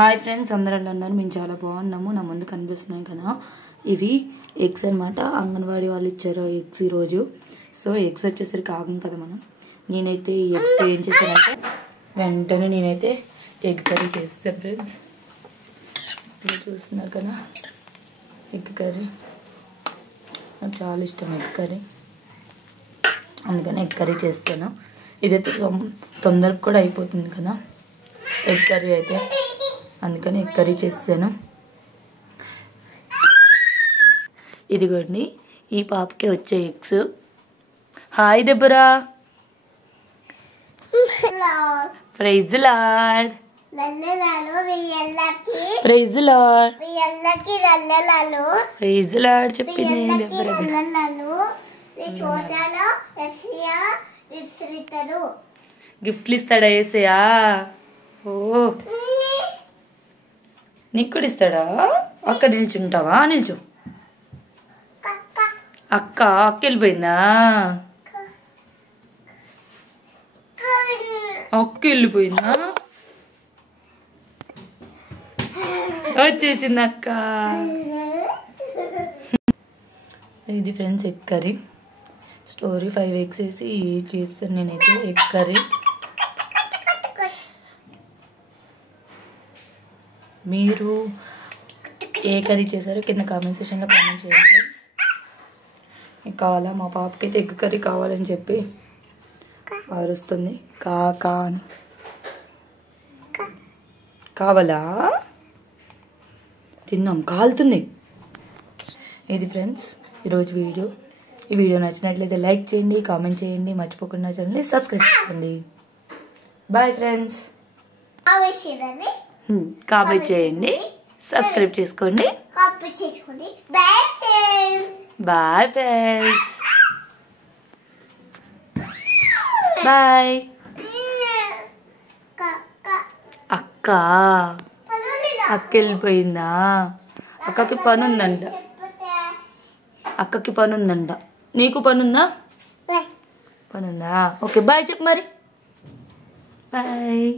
Hi friends, అందరూ ఎలా ఉన్నారు? మేము చాలా బాగున్నాము. నా ముందు కనిపిస్తున్నాయి కదా, ఇవి ఎగ్స్ అనమాట. అంగన్వాడీ వాళ్ళు ఇచ్చారు ఎగ్స్ ఈరోజు. సో ఎగ్స్ వచ్చేసరికి ఆగం కదా మనం. నేనైతే ఈ ఎగ్స్తో ఏం చేశానంటే వెంటనే నేనైతే ఎగ్ కర్రీ చేస్తాను ఫ్రెండ్స్. ఇప్పుడు చూస్తున్నారు కదా ఎగ్ కర్రీ. నాకు చాలా ఇష్టం ఎగ్ కర్రీ, అందుకని ఎగ్ కర్రీ చేస్తాను. ఇదైతే తొందరగా కూడా అయిపోతుంది కదా ఎగ్ కర్రీ అయితే, అందుకని ఎగ్ కర్రీ చేస్తాను. ఇదిగోండి ఈ పాపకి వచ్చే ఎగ్స్. హాయ్ దెబ్బరా. Praise Lord. Praise Lord. Praise Lord చెప్పింది దెబ్బరా. గిఫ్ట్లు ఇస్తాడా ఏసయ్యా? ఓ, నీకు కూడా ఇస్తాడా? అక్క నిల్చుంటావా? నిల్చు. అక్క వెళ్ళిపోయిందా? అక్క వెళ్ళిపోయిందా? వచ్చేసింది అక్క. ఇది friends egg curry story. 5 eggs వేసి చేస్తాను నేనైతే ఎగ్ కర్రీ. మీరు ఏ కర్రీ చేశారో కింద కామెంట్ సెక్షన్లో కామెంట్ చేయండి. మీకు కావాలా? మా పాపకి అయితే ఎగ్ కర్రీ కావాలని చెప్పి అరుస్తుంది కాకా అని. కావాలా? తిన్నాం, కాలుతుంది. ఇది ఫ్రెండ్స్ ఈరోజు వీడియో. ఈ వీడియో నచ్చినట్లయితే లైక్ చేయండి, కామెంట్ చేయండి, మర్చిపోకుండా ఛానల్ని సబ్స్క్రైబ్ చేసుకోండి. Bye friends. కామెంట్ చేయండి, సబ్స్క్రైబ్ చేసుకోండి. Bye friends. బాయ్. అక్క వెళ్ళిపోయిందా? అక్కకి పని ఉందంట. అక్కకి పని ఉందంట. నీకు పని ఉందా? పని ఉందా? ఓకే బాయ్ చెప్పు మరి. బాయ్.